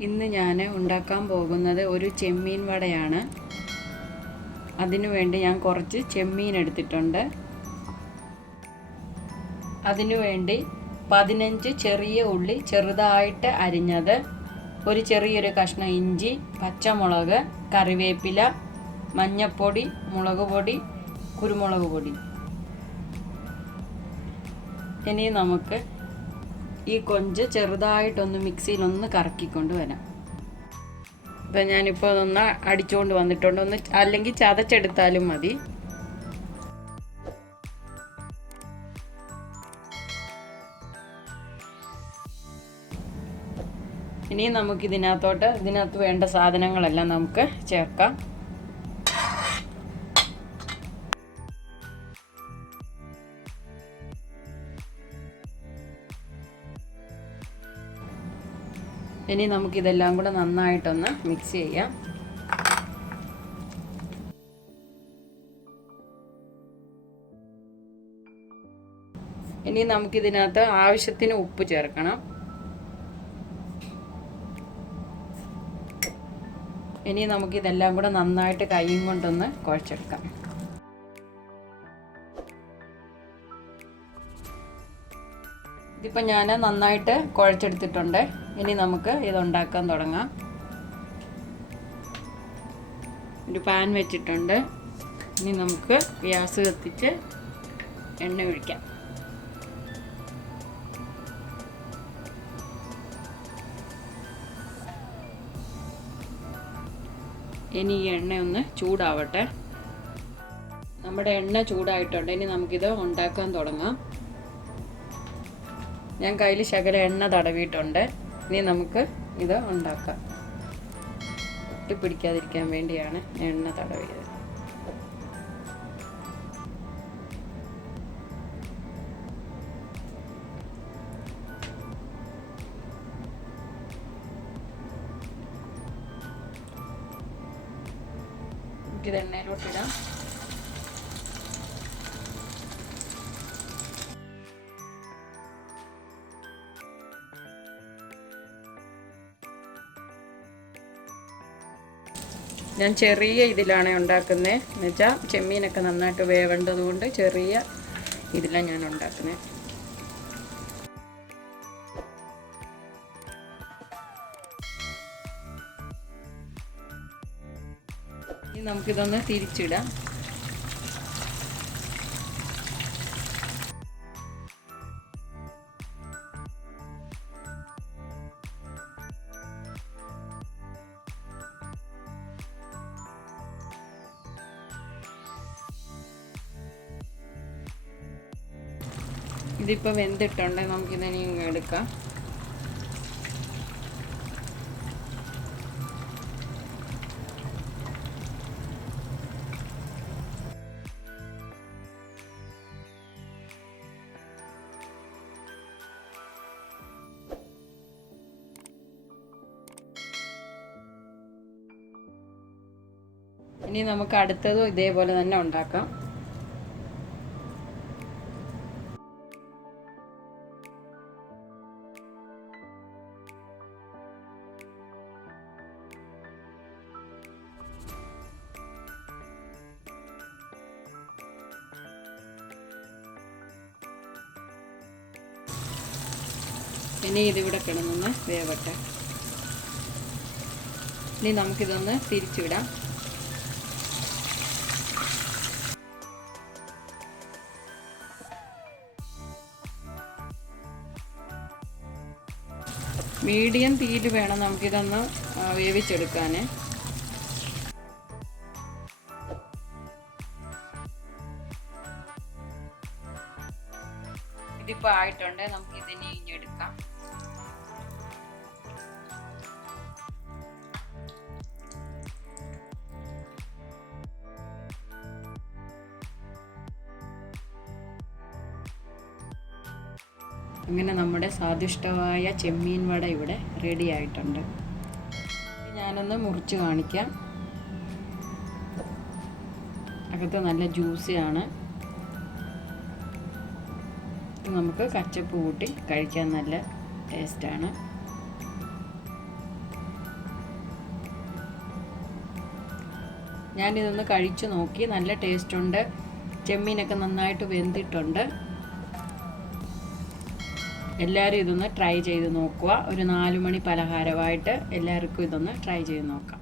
ഇന്ന് ഞാൻ ഉണ്ടാക്കാൻ പോകുന്നത് ഒരു ചെമ്മീൻ വടയാണ്. അതിനുവേണ്ടി ഞാൻ കുറച്ച് ചെമ്മീൻ എടുത്തിട്ടുണ്ട്. അതിനുവേണ്ടി 15 ചെറിയ ഉള്ളി ചെറുതായിട്ട് അരിഞ്ഞത്, ഒരു ചെറിയൊരു കഷ്ണം ഇഞ്ചി, പച്ചമുളക്, കറിവേപ്പില, മഞ്ഞൾപ്പൊടി, മുളക് പൊടി, കുരുമുളക് പൊടി. ഇനി നമുക്ക് ഈ കൊഞ്ച് ചെറുതായിട്ടൊന്ന് മിക്സിയിലൊന്ന് കറക്കിക്കൊണ്ട് വരാം. ഇപ്പം ഞാനിപ്പോൾ അതൊന്ന് അടിച്ചുകൊണ്ട് വന്നിട്ടുണ്ട്. ഒന്ന് അല്ലെങ്കിൽ ചതച്ചെടുത്താലും മതി. ഇനി നമുക്ക് ഇതിനകത്ത് വേണ്ട സാധനങ്ങളെല്ലാം നമുക്ക് ചേർക്കാം. ഇനി നമുക്കിതെല്ലാം കൂടെ നന്നായിട്ടൊന്ന് മിക്സ് ചെയ്യാം. ഇനി നമുക്കിതിനകത്ത് ആവശ്യത്തിന് ഉപ്പ് ചേർക്കണം. ഇനി നമുക്കിതെല്ലാം കൂടെ നന്നായിട്ട് കൈയും കൊണ്ടൊന്ന് കുഴച്ചെടുക്കാം. ഇതിപ്പോൾ ഞാൻ നന്നായിട്ട് കുഴച്ചെടുത്തിട്ടുണ്ട്. ഇനി നമുക്ക് ഇതുണ്ടാക്കാൻ തുടങ്ങാം. ഒരു പാൻ വെച്ചിട്ടുണ്ട്. ഇനി നമുക്ക് ഗ്യാസ് കത്തിച്ച് എണ്ണ ഒഴിക്കാം. ഇനി ഈ എണ്ണ ഒന്ന് ചൂടാവട്ടെ. നമ്മുടെ എണ്ണ ചൂടായിട്ടുണ്ട്. ഇനി നമുക്കിത് ഉണ്ടാക്കാൻ തുടങ്ങാം. ഞാൻ കയ്യിൽ ശകലം എണ്ണ തടവിയിട്ടുണ്ട്. ഇനി നമുക്ക് ഇത് ഉണ്ടാക്കാം. ഒട്ടിപ്പിടിക്കാതിരിക്കാൻ വേണ്ടിയാണ് എണ്ണ തടവിയത്. നമുക്കിത് എണ്ണയിലോട്ടിടാം. ഞാൻ ചെറിയ ഇതിലാണ് ഉണ്ടാക്കുന്നത്. എന്ന് വെച്ചാൽ ചെമ്മീനൊക്കെ നന്നായിട്ട് വേവേണ്ടത് കൊണ്ട് ചെറിയ ഇതിലാണ് ഞാൻ ഉണ്ടാക്കുന്നത്. ഇനി നമുക്കിതൊന്ന് തിരിച്ചിടാം. ഇതിപ്പോൾ വെന്തിട്ടുണ്ട്. നമുക്കിതിനെ എടുക്കാം. ഇനി നമുക്ക് അടുത്തതും ഇതേപോലെ തന്നെ ഉണ്ടാക്കാം. ഇനി ഇതിവിടെ കിടന്നൊന്ന് വേവട്ടെ. ഇനി നമുക്കിതൊന്ന് തിരിച്ചുവിടാം. മീഡിയം തീയിൽ വേണം നമുക്കിതൊന്ന് വേവിച്ചെടുക്കാൻ. ഇതിപ്പോൾ ആയിട്ടുണ്ട്. നമുക്കിതിനെ ഇഞ്ഞെടുക്കാം. അങ്ങനെ നമ്മുടെ സ്വാദിഷ്ടമായ ചെമ്മീൻ വട ഇവിടെ റെഡി ആയിട്ടുണ്ട്. ഞാനൊന്ന് മുറിച്ച് കാണിക്കാം. അകത്ത് നല്ല ജ്യൂസിയാണ്. നമുക്ക് കച്ചപ്പ് കൂട്ടി കഴിക്കാൻ നല്ല ടേസ്റ്റാണ്. ഞാനിതൊന്ന് കഴിച്ചു നോക്കി, നല്ല ടേസ്റ്റ് ഉണ്ട്. ചെമ്മീനൊക്കെ നന്നായിട്ട് വെന്തിട്ടുണ്ട്. എല്ലാവരും ഇതൊന്ന് ട്രൈ ചെയ്ത് നോക്കുക. ഒരു 4 മണി പലഹാരമായിട്ട് എല്ലാവർക്കും ഇതൊന്ന് ട്രൈ ചെയ്ത് നോക്കാം.